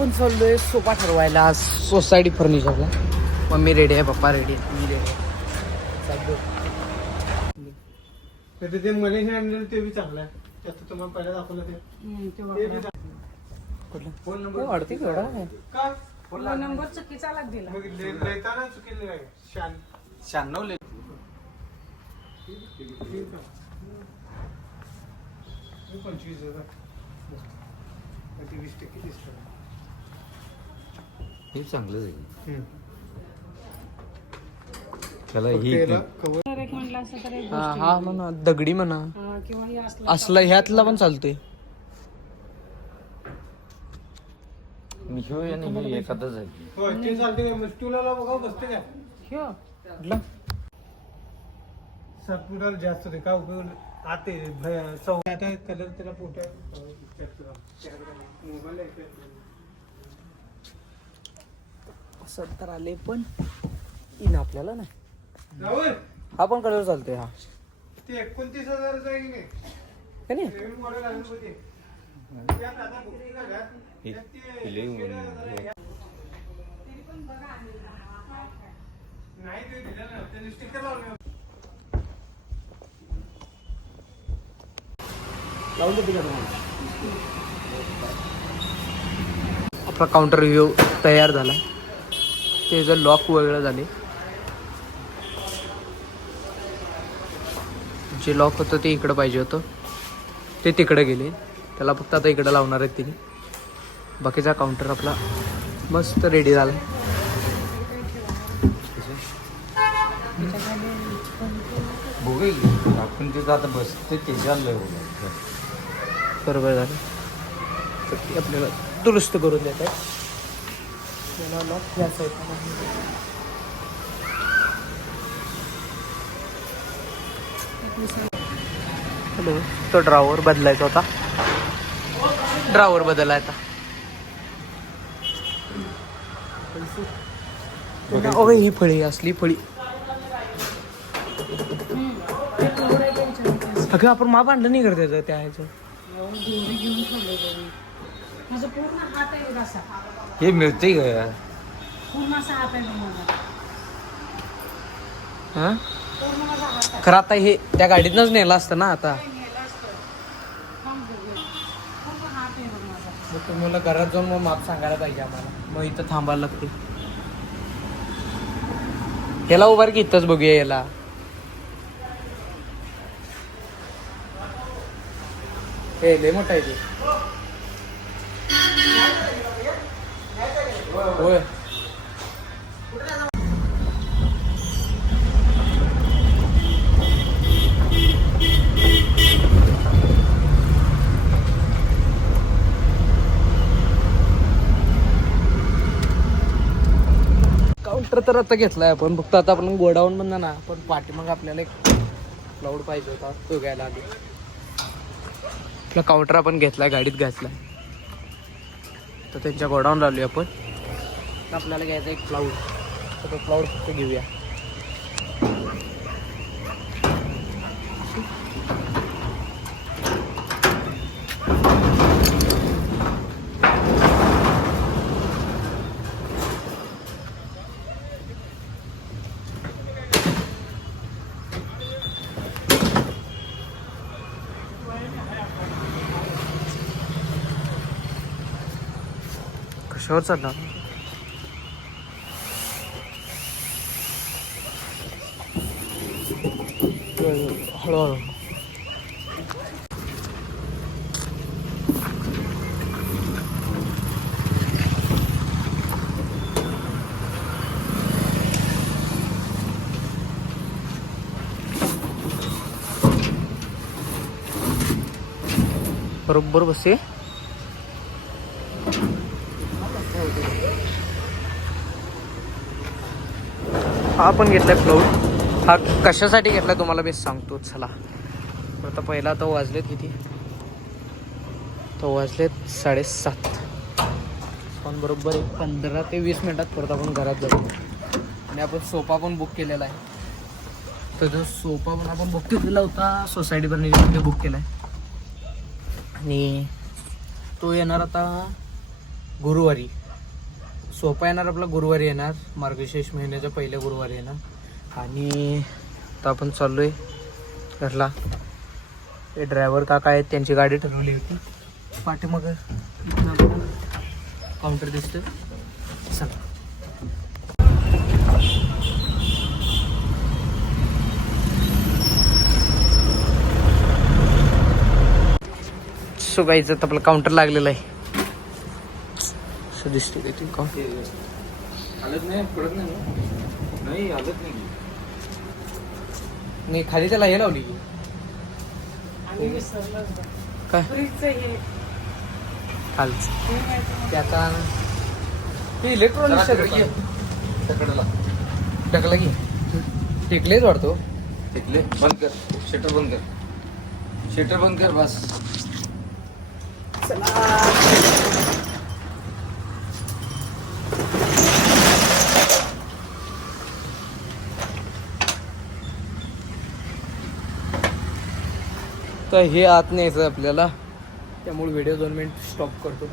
आपण चाललोय सोफा ठरवायला सोसायटी फर्निचरला. मम्मी रेडी आहे, पप्पा रेडी आहे, मी रेडी आहे. ते मलेशिया आणलेलं ते बी चांगलं आहे. त्यात तुम्हाला पहिला दाखवलं ते फोन नंबर वाढते केवढा आहे काय फोन नंबर चुकीचा लाग दिला. लिहिताना चुकीलं आहे. 96 ले. हे 25,000 ते 20% डिस्काउंट. हे चांगलंच आहे. त्याला फक्त ही याला cover तर एक म्हणलं असं तर एक हा हा म्हणा, दगडी म्हणा, किंवा हे असलं असला ह्यातला पण चालते. मी ह्यो आणि हे एखादंच आहे. होय ते चालते काय? मग तुला बघा बसते काय? ह्यो सातपुराला जास्त होते का उपयोग आते आता कलर त्याला पोटा मोबाईल असं तर आले पण इन आपल्याला नाही. राहुल हा पण कलर चालतोय. हा ते 29,000 आहे की नाही? का नाही? नवीन मॉडेल आलं होते. त्यात आता बुकिंग झालं. हे त्यात ते पिले म्हणून. नाही ते दिलं ना, त्याने स्टिकर लावलं. आपला काउंटर रिव्ह्यू तयार झाला. त्याचं लॉक वेगळं झाले. जे लॉक होतं ते इकडं पाहिजे होतं, ते तिकडं गेले. त्याला फक्त आता इकडं लावणार आहेत तिने. बाकीचा काउंटर आपला मस्त रेडी झाला. बघूया की. आपण तिथं आता बसते त्याच्या बरोबर झालं. तर ते आपल्याला दुरुस्त करून देत आहे. त्याला लॉक या साईडला हॅलो. तो ड्रावर बदलायचा होता. ड्रावर बदलला आता. ओके, ही फळी असली फळी. अगं आपण माप आणलं नाही करते त्या ह्याचं. दोरी घेऊन ठेवलंय घरी. माझा पूर्ण हात आहे बघ असा. हे मिळते का? पूर्ण असा हात आहे बघ माझा. हा पूर्ण माझा हात आहे. खरं आता हे त्या गाडीतनंच नेलं असतं ना. आता नेलं असतं. थांब बघूया. पूर्ण हात आहे बघ माझा. मग तुम्हाला घरात जाऊन मग माप सांगायला पाहिजे आम्हाला. मग इथं थांबायला लागते. ह्याला उभार की इथंच बघूया. याला हे लय मोठा आहे ते. होय. काउंटर तर आता घेतलाय आपण. फक्त आता आपण गोडाऊन म्हणणार ना, पण पाठीमाग आपल्याला एक क्लाउड पाहिजे होता, तो घ्यायला आधी. आपला काउंटर आपण घेतलाय, गाडीत घातलाय. तर त्यांच्या गोडाऊन लावली आपण. आपल्याला घ्यायचा एक क्लाउड. तर तो क्लाउड फक्त घेऊया. कशावर चालणार? हळूहळू. बरोबर बसे. हा पण घेतलाय फ्लाउड. हा कशासाठी घेतलाय तुम्हाला मी सांगतो. चला आता पहिला तो वाजलेत किती? तो वाजलेत 7:30. पण बरोबर 15 ते 20 मिनिटात परत आपण घरात जातो. आणि आपण सोफा पण बुक केलेला आहे. तर जो सोफा पण आपण बुक केलेला होता सोसायटी फर्निचरमध्ये बुक केला आहे. आणि तो येणार आता गुरुवारी सोपा येणार आपला गुरुवारी येणार, मार्गशीर्ष महिन्याच्या पहिल्या गुरुवारी येणार. आणि आता आपण चाललो आहे घरला. ते ड्रायव्हर काका आहेत, त्यांची गाडी ठरवली होती. पाठीमाग काउंटर दिसतं. चला सो गाईचं तर आपलं काउंटर लागलेलं आहे. असं दिसतं ते काउंटर. आलत नाही पडत नाही ना? नाही आलत नाही. मी खाली त्याला हे लावली की आम्ही विसरलो होतो. काय फ्रीजचं हे खालच हे माहिती त्याचा ते इलेक्ट्रॉनिक्स तकडाला टाकला की टेकलेच वाढतो. टिकले बंद कर. शटर बंद कर. शटर बंद कर बस. तर हे आत न्यायचं आपल्याला, त्यामुळे व्हिडिओ 2 मिनिट स्टॉप करतो.